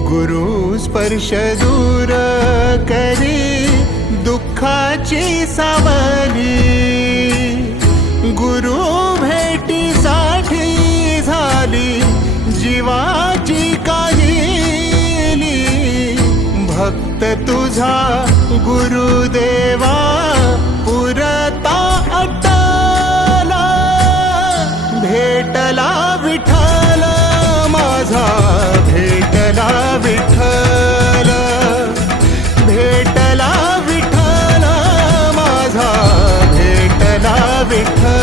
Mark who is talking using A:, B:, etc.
A: गुरु स्पर्श दूर करी दुःखाची सावली. गुरु भेटीसाठी झाली जीवाची काहिली. भक्त तुझा गुरुदेवा पुरता अटला. भेटला विठा her.